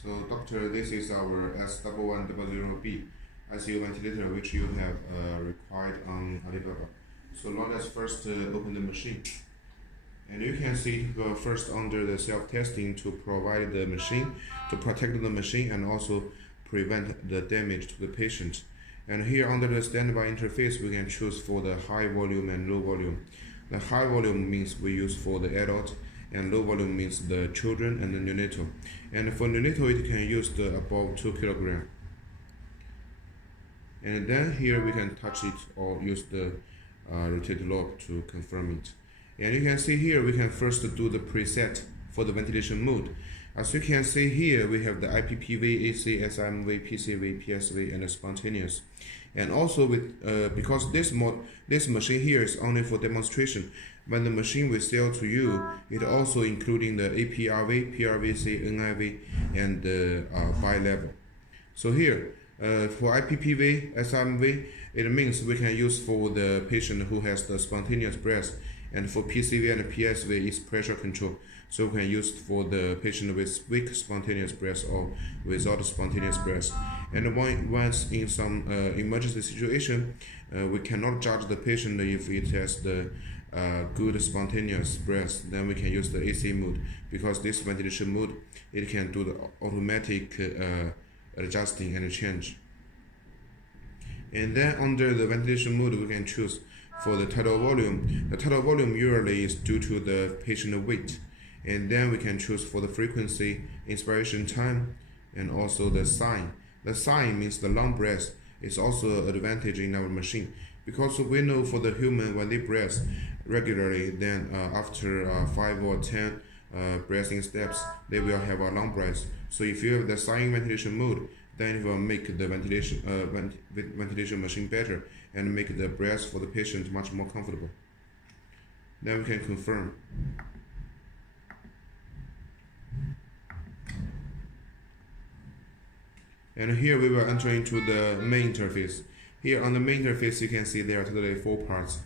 So, doctor, this is our S1100B ICU ventilator which you have required on Alibaba. So let us first open the machine. And you can see first under the self-testing to provide the machine, to protect the machine and also prevent the damage to the patient. And here under the standby interface, we can choose for the high volume and low volume. The high volume means we use for the adult, and low volume means the children and the neonatal. And for neonatal, it can use the above 2 kg. And then here we can touch it or use the rotate lock to confirm it. And you can see here we can first do the preset for the ventilation mode. As you can see here, we have the IPPV, AC, SMV, PCV, PSV, and the spontaneous. And also with because this machine here is only for demonstration. When the machine will sell to you, it also including the APRV, PRVC, NIV, and the bi-level. So here for IPPV, SMV, it means we can use for the patient who has the spontaneous breath. And for PCV and PSV is pressure control. So we can use for the patient with weak spontaneous breath or without spontaneous breath. And once in some emergency situation, we cannot judge the patient if it has the good spontaneous breath, then we can use the AC mode, because this ventilation mode, it can do the automatic adjusting and change. And then under the ventilation mode, we can choose for the tidal volume. The tidal volume usually is due to the patient weight. And then we can choose for the frequency, inspiration time, and also the sign. The sign means the long breath is also an advantage in our machine, because we know for the human when they breathe regularly, then after 5 or 10 breathing steps, they will have a long breath. So if you have the sign ventilation mode, then it will make the ventilation machine better and make the breath for the patient much more comfortable. Then we can confirm. And here we will enter into the main interface. Here on the main interface, you can see there are totally 4 parts.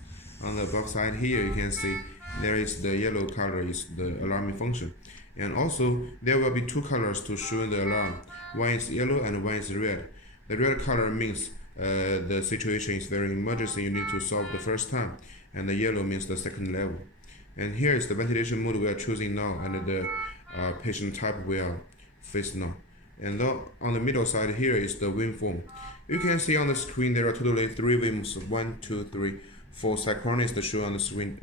On the above side here, you can see there is the yellow color is the alarming function. And also there will be 2 colors to show the alarm. One is yellow and one is red. The red color means the situation is very emergency, you need to solve the first time. And the yellow means the second level. And here is the ventilation mode we are choosing now, and the patient type we are face now. And on the middle side here is the wind form. You can see on the screen there are totally 3 WIMs, 1, 2, 3, 4 synchronists shown on the screen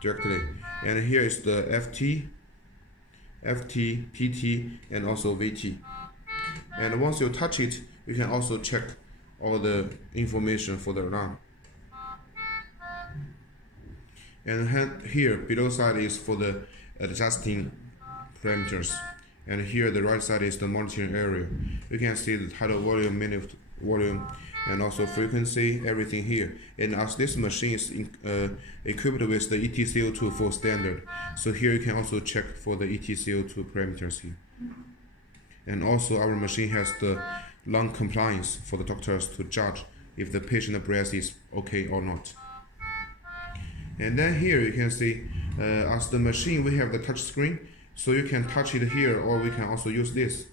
directly. And here is the FT, PT, and also VT. And once you touch it, you can also check all the information for the alarm. And here below side is for the adjusting parameters. And here the right side is the monitoring area. You can see the tidal volume, minute volume, and also frequency, everything here. And as this machine is equipped with the ETCO2 full standard, so here you can also check for the ETCO2 parameters here. And also our machine has the lung compliance for the doctors to judge if the patient breath is okay or not. And then here you can see as the machine we have the touch screen, so you can touch it here, or we can also use this.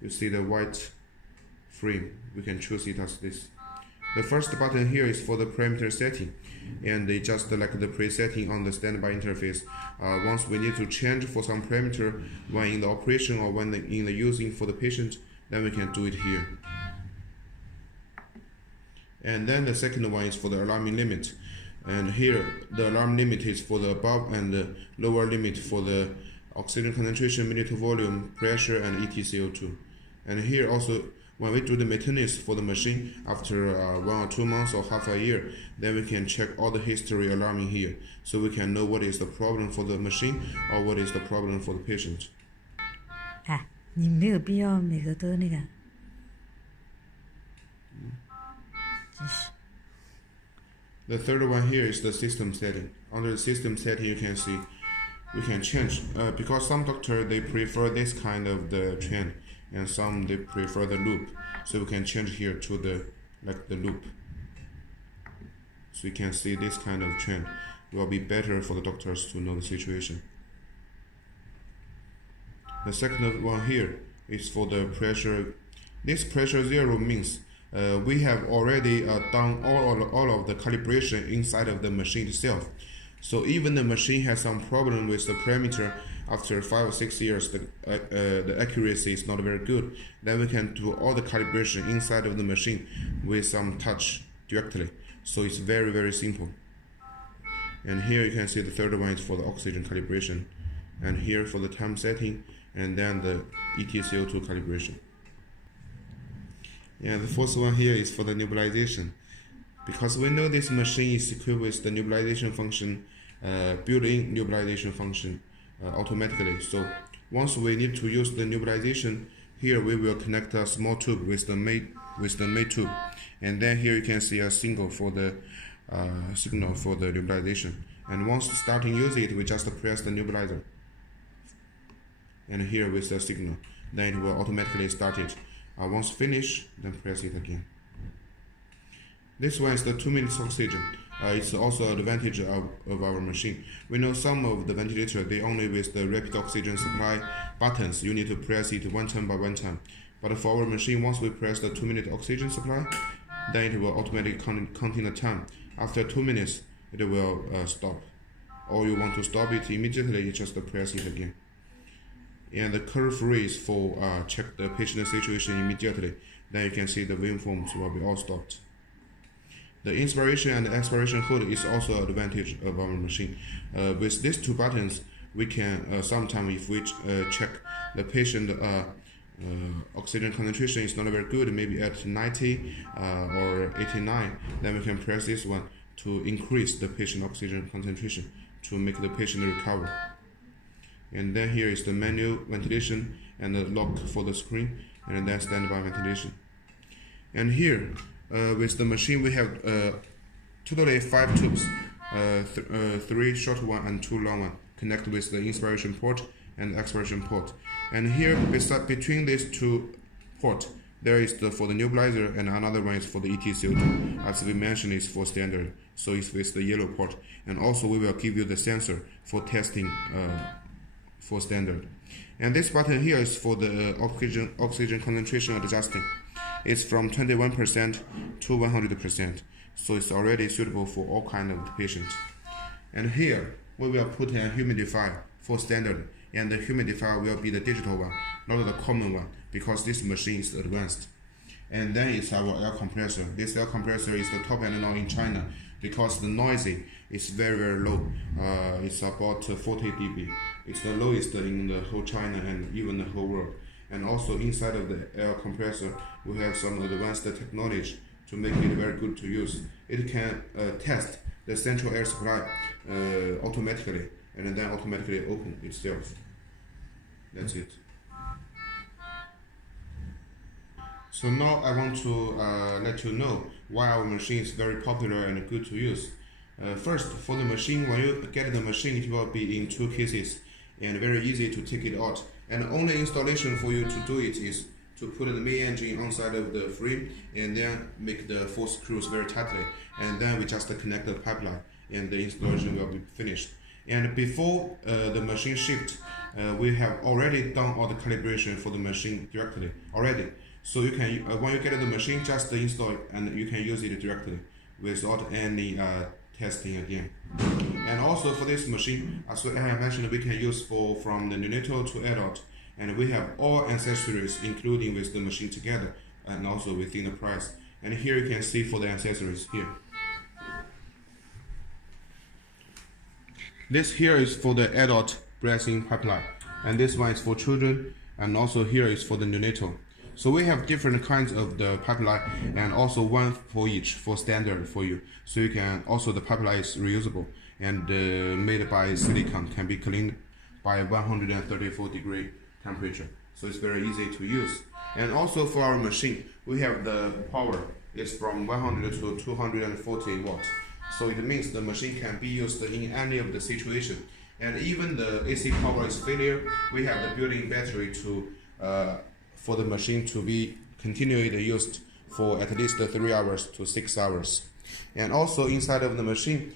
You see the white frame, we can choose it as this. The first button here is for the parameter setting, and they just like the presetting on the standby interface. Once we need to change for some parameter when in the operation or when in the using for the patient, then we can do it here. And then the second one is for the alarming limit. And here the alarm limit is for the above and the lower limit for the oxygen concentration, minute volume, pressure, and ETCO2. And here also, when we do the maintenance for the machine after 1 or 2 months or half a year, then we can check all the history alarming here, so we can know what is the problem for the machine or what is the problem for the patient. 你没有必要每个都那个，真是。 The third one here is the system setting. Under the system setting, you can see we can change because some doctors they prefer this kind of the trend, and some they prefer the loop. So we can change here to the loop. So you can see this kind of trend will be better for the doctors to know the situation. The second one here is for the pressure. This pressure 0 means we have already done all of the calibration inside of the machine itself. So even the machine has some problem with the parameter, after 5 or 6 years the accuracy is not very good, then we can do all the calibration inside of the machine with some touch directly. So it's very, very simple. And here you can see the third one is for the oxygen calibration, and here for the time setting, and then the EtCO2 calibration. And the fourth one here is for the nebulization. Because we know this machine is equipped with the nebulization function, built-in nebulization function automatically. So once we need to use the nebulization, here we will connect a small tube with the main tube, and then here you can see a signal for the nebulization. And once starting using it, we just press the nebulizer, and here with the signal, then it will automatically start it. Once finished, then press it again. This one is the 2 minutes oxygen. It's also an advantage of our machine. We know some of the ventilator, they only with the rapid oxygen supply buttons, you need to press it one time by one time. But for our machine, once we press the 2 minute oxygen supply, then it will automatically counting the time. After 2 minutes, it will stop. Or you want to stop it immediately, you just press it again. And the curve raise for check the patient situation immediately. Then you can see the waveforms will be all stopped. The inspiration and expiration hold is also an advantage of our machine. With these two buttons, we can sometimes if we check the patient oxygen concentration is not very good, maybe at 90 or 89, then we can press this one to increase the patient oxygen concentration to make the patient recover. And then here is the manual ventilation and the lock for the screen, and then standby ventilation. And here with the machine we have totally 5 tubes, 3 short one and 2 long one, connected with the inspiration port and expiration port. And here between these 2 ports, there is for the nebulizer, and another one is for the EtCO2. As we mentioned, is for standard, so it's with the yellow port. And also we will give you the sensor for testing for standard. And this button here is for the oxygen concentration adjusting. It's from 21% to 100%, so it's already suitable for all kind of patients. And here we will put a humidifier for standard, and the humidifier will be the digital one, not the common one, because this machine is advanced. And then it's our air compressor. This air compressor is the top end now in China, because the noisy is very, very low. It's about 40 dB. It's the lowest in the whole China and even the whole world. And also inside of the air compressor, we have some advanced technology to make it very good to use. It can test the central air supply automatically, and then automatically open itself. That's it. So now I want to let you know why our machine is very popular and good to use. First, for the machine, when you get the machine, it will be in 2 cases and very easy to take it out. And the only installation for you to do it is to put the main engine on side of the frame, and then make the 4 screws very tightly, and then we just connect the pipeline, and the installation will be finished. And before the machine shipped, we have already done all the calibration for the machine directly already. So you can, when you get the machine, just install it, and you can use it directly without any testing again. And also for this machine, as I have mentioned, we can use from the neonatal to adult, and we have all accessories including with the machine together, and also within the price. And here you can see for the accessories here. This here is for the adult breathing pipeline, and this one is for children, and also here is for the neonatal. So we have different kinds of the pipeline, and also one for each for standard for you. So you can also, the pipeline is reusable and made by silicone, can be cleaned by 134 degree temperature. So it's very easy to use. And also for our machine, we have the power is from 100 to 240 watts. So it means the machine can be used in any of the situation. And even the AC power is failure, we have the built-in battery to for the machine to be continually used for at least 3 hours to 6 hours. And also inside of the machine,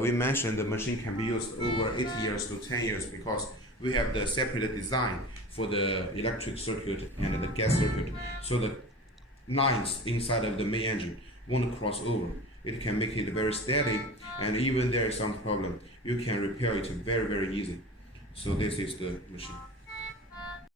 we mentioned the machine can be used over 8 years to 10 years, because we have the separate design for the electric circuit and the gas circuit, so the lines inside of the main engine won't cross over. It can make it very steady, and even there is some problem, you can repair it very easy. So this is the machine.